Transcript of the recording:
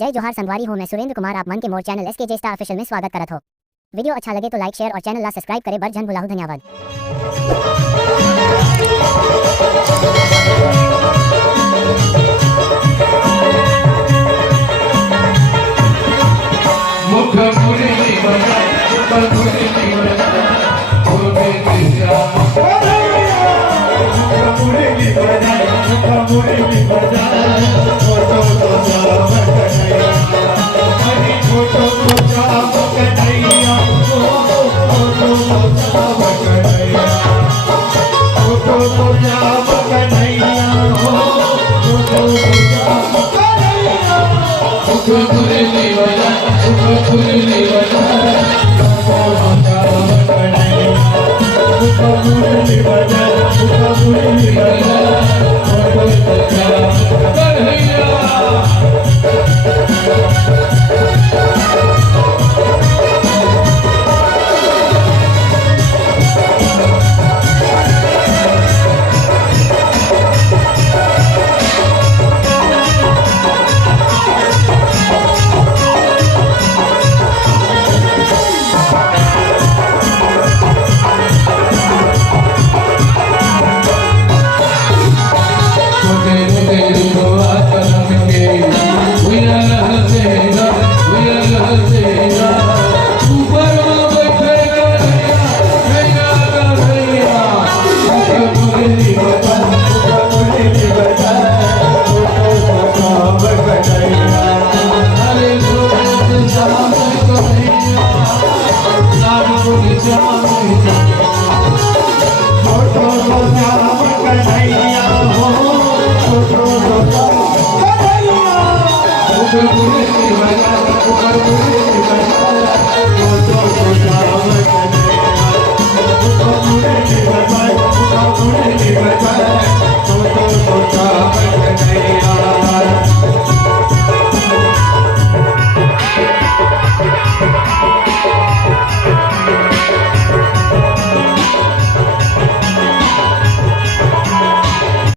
जय जोहार संगवारी हूँ मैं सुरेंद्र कुमार। आप मन के मोर चैनल SKJ स्टार ऑफिशियल में स्वागत करत हो। वीडियो अच्छा लगे तो लाइक शेयर और चैनल ला सब्सक्राइब करे बर जन भुलाहू। धन्यवाद। Thank you.